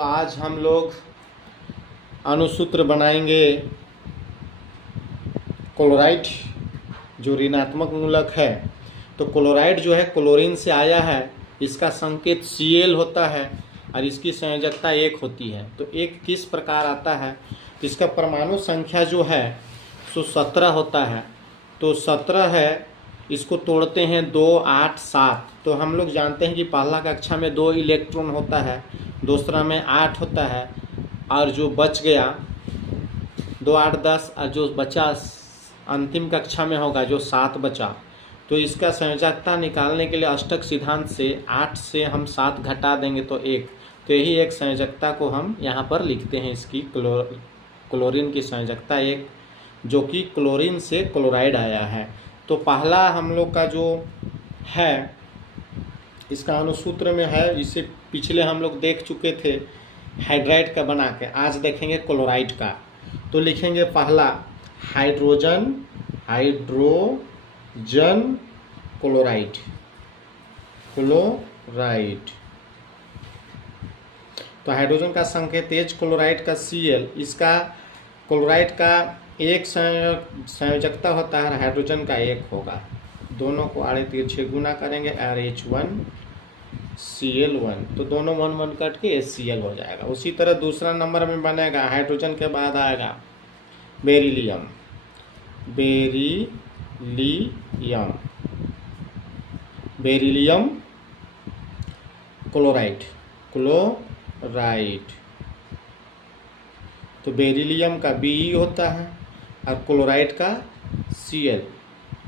आज हम लोग अणुसूत्र बनाएंगे क्लोराइड जो ऋणात्मक मूलक है। तो क्लोराइड जो है क्लोरीन से आया है, इसका संकेत Cl होता है और इसकी संयोजकता 1 होती है। तो 1 किस प्रकार आता है, तो इसका परमाणु संख्या जो है सो 17 होता है। तो 17 है, इसको तोड़ते हैं 2, 8, 7। तो हम लोग जानते हैं कि पहला कक्षा में 2 इलेक्ट्रॉन होता है, दूसरा में 8 होता है, और जो बच गया 2, 8, 10, और जो बचा अंतिम कक्षा में होगा जो 7 बचा। तो इसका संयोजकता निकालने के लिए अष्टक सिद्धांत से 8 से हम 7 घटा देंगे तो 1। तो यही एक संयोजकता को हम यहाँ पर लिखते हैं, इसकी क्लोरीन की संयोजकता 1, जो कि क्लोरीन से क्लोराइड आया है। तो पहला हम लोग का जो है इसका अणुसूत्र में है, इसे पिछले हम लोग देख चुके थे हाइड्राइड का बना के। आज देखेंगे क्लोराइड का। तो लिखेंगे पहला हाइड्रोजन क्लोराइड तो हाइड्रोजन का संकेत H, क्लोराइड का Cl। इसका क्लोराइड का एक संयोजकता होता है, हाइड्रोजन का 1 होगा। दोनों को आड़े तिरछे गुना करेंगे RH1Cl1, तो दोनों 1 1 कट के HCl हो जाएगा। उसी तरह दूसरा नंबर में बनेगा, हाइड्रोजन के बाद आएगा बेरिलियम क्लोराइड तो बेरिलियम का Be होता है और क्लोराइड का Cl।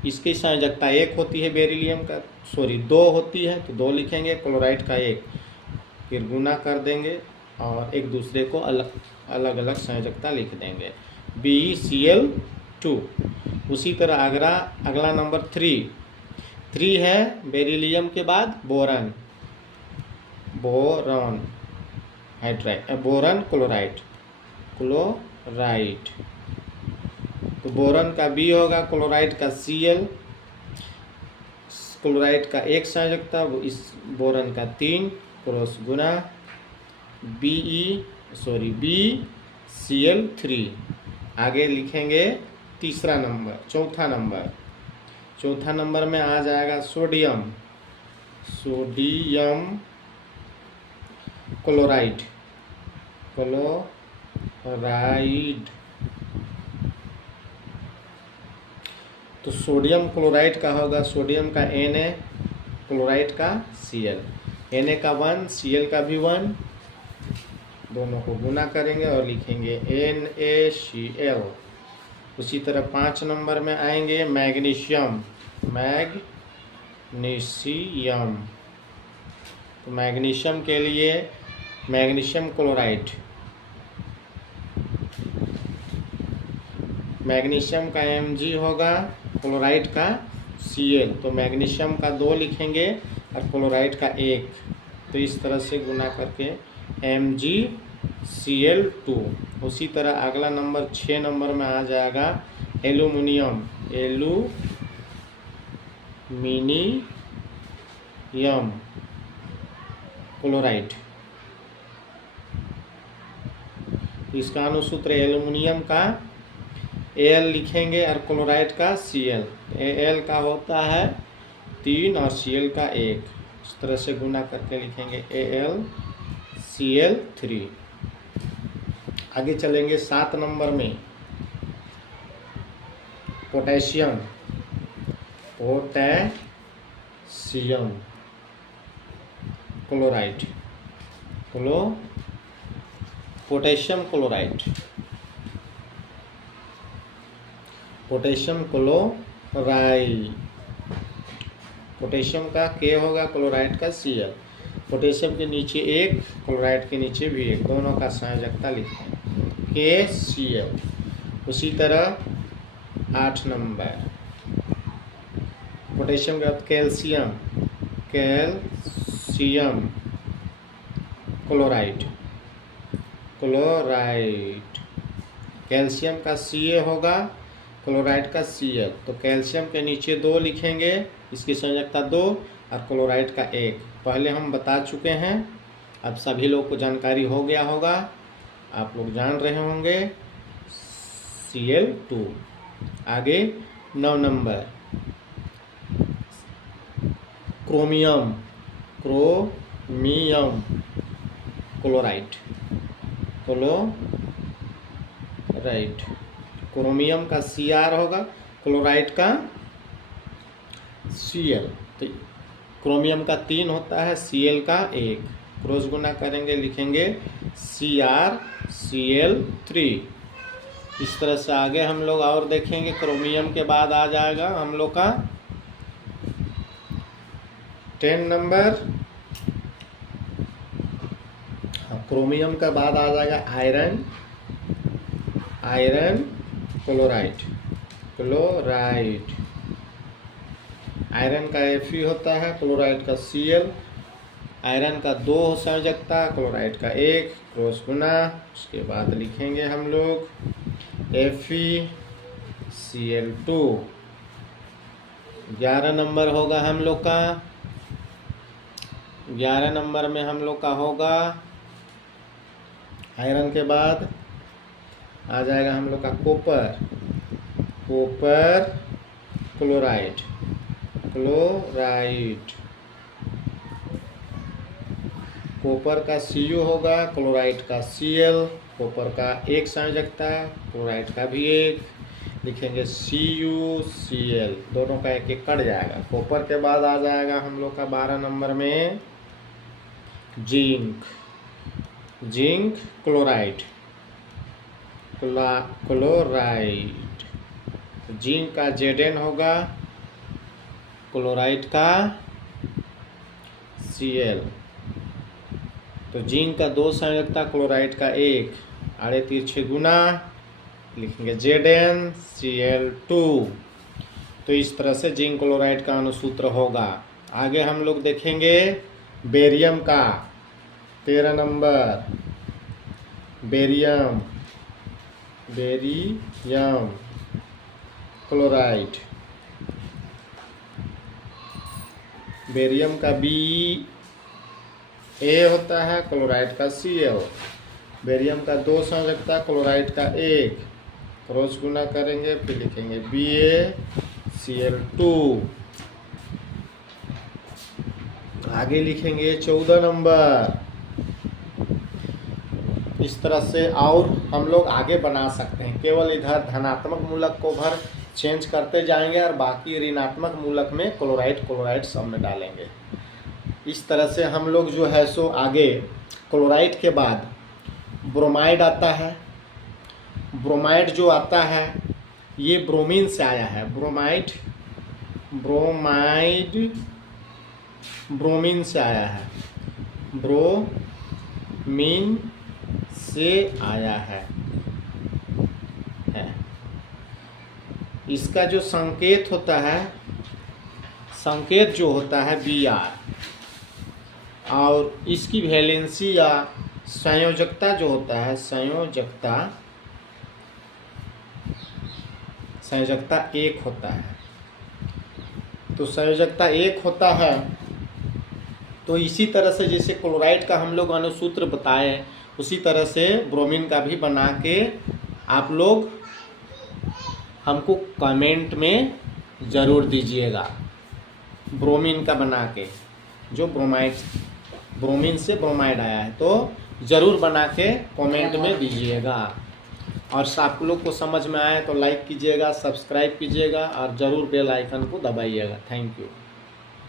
इसकी संयोजकता 1 होती है, बेरिलियम का 2 होती है, तो 2 लिखेंगे, क्लोराइड का 1, फिर गुना कर देंगे और एक दूसरे को अलग अलग संयोजकता लिख देंगे, BeCl2। उसी तरह अगला नंबर 3 है, बेरिलियम के बाद बोरन क्लोराइड तो बोरन का B होगा, क्लोराइड का Cl, क्लोराइड का 1 संयोजकता, इस बोरन का 3 क्रॉस गुना BeCl3। आगे लिखेंगे चौथा नंबर में आ जाएगा सोडियम क्लोराइड तो सोडियम क्लोराइड का होगा, सोडियम का Na, क्लोराइड का Cl। Na का 1, Cl का भी 1, दोनों को गुना करेंगे और लिखेंगे NaCl। उसी तरह 5 नंबर में आएंगे मैग्नीशियम तो मैग्नीशियम के लिए मैग्नीशियम क्लोराइड, मैग्नीशियम का Mg होगा, क्लोराइड का Cl। तो मैग्नीशियम का 2 लिखेंगे और क्लोराइड का 1, तो इस तरह से गुना करके MgCl2। उसी तरह अगला नंबर 6 नंबर में आ जाएगा एल्यूमिनियम क्लोराइड। इसका अणुसूत्र एल्यूमिनियम का Al लिखेंगे और क्लोराइड का Cl। Al का होता है 3 और Cl का 1, इस तरह से गुना करके लिखेंगे AlCl3। आगे चलेंगे 7 नंबर में पोटेशियम क्लोराइड पोटेशियम पोटेशियम का K होगा, क्लोराइड का Cl। पोटेशियम के नीचे 1, क्लोराइड के नीचे भी 1, दोनों का संयोजकता लिखते हैं KCl। उसी तरह 8 नंबर पोटेशियम के बाद कैल्शियम क्लोराइड कैल्शियम का Ca होगा, क्लोराइड का Cl। तो कैल्शियम के नीचे 2 लिखेंगे, इसकी संयोजकता 2, और क्लोराइड का 1 पहले हम बता चुके हैं। अब सभी लोग को जानकारी हो गया होगा, आप लोग जान रहे होंगे Cl2। आगे 9 नंबर क्रोमियम क्लोराइड। क्रोमियम का Cr होगा, क्लोराइड का Cl। तो क्रोमियम का 3 होता है, Cl का 1, क्रॉस गुना करेंगे लिखेंगे CrCl3। इस तरह से आगे हम लोग और देखेंगे। क्रोमियम के बाद आ जाएगा हम लोग का 10 नंबर, क्रोमियम का बाद आ जाएगा आयरन क्लोराइड। आयरन का Fe होता है, क्लोराइड का Cl। आयरन का 2 संयोजकता, क्लोराइड का 1, क्रॉस गुना। उसके बाद लिखेंगे हम लोग FeCl2। 11 नंबर होगा हम लोग का, 11 नंबर में हम लोग का होगा आयरन के बाद आ जाएगा हम लोग का कॉपर क्लोराइड। कॉपर का Cu होगा, क्लोराइड का Cl। कॉपर का 1 संयोजकता, क्लोराइड का भी 1, लिखेंगे CuCl। दोनों का 1 कट जाएगा। कॉपर के बाद आ जाएगा हम लोग का 12 नंबर में जिंक क्लोराइड। जिंक का Zn होगा, क्लोराइड का Cl। तो जिंक का 2 संयोजकता, क्लोराइड का 1, आड़े तिरछे गुना, लिखेंगे ZnCl2। तो इस तरह से जिंक क्लोराइड का अनुसूत्र होगा। आगे हम लोग देखेंगे बेरियम का 13 नंबर, बेरियम क्लोराइड। बेरियम का Ba होता है, क्लोराइड का Cl। बेरियम का 2 संयोजकता, क्लोराइड का 1, क्रॉस गुना करेंगे, फिर लिखेंगे BaCl2। आगे लिखेंगे 14 नंबर। इस तरह से और हम लोग आगे बना सकते हैं। केवल इधर धनात्मक मूलक को भर चेंज करते जाएंगे और बाकी ऋणात्मक मूलक में क्लोराइड सब में डालेंगे। इस तरह से हम लोग जो है सो आगे क्लोराइड के बाद ब्रोमाइड आता है। ब्रोमाइड जो आता है ये ब्रोमीन से आया है। ब्रोमाइड ब्रोमीन से आया है, ब्रोमीन से आया है। इसका जो संकेत होता है, संकेत जो होता है Br, और इसकी वैलेंसी या संयोजकता जो होता है, संयोजकता 1 होता है। तो संयोजकता 1 होता है। तो इसी तरह से जैसे क्लोराइड का हम लोग अनुसूत्र बताए, उसी तरह से ब्रोमीन का भी बना के आप लोग हमको कमेंट में ज़रूर दीजिएगा। ब्रोमीन का बना के, जो ब्रोमीन से ब्रोमाइड आया है, तो ज़रूर बना के कमेंट में दीजिएगा। और आप लोग को समझ में आए तो लाइक कीजिएगा, सब्सक्राइब कीजिएगा और ज़रूर बेल आइकन को दबाइएगा। Thank you.